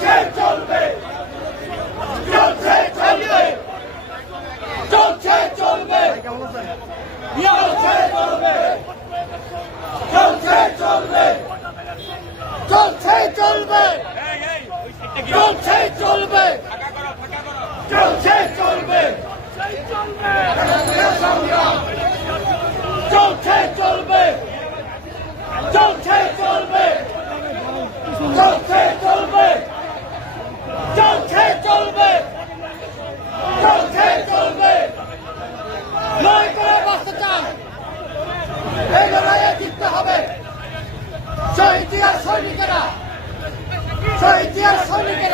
Church! সৈনিকেরা Shahid সৈনিকেরা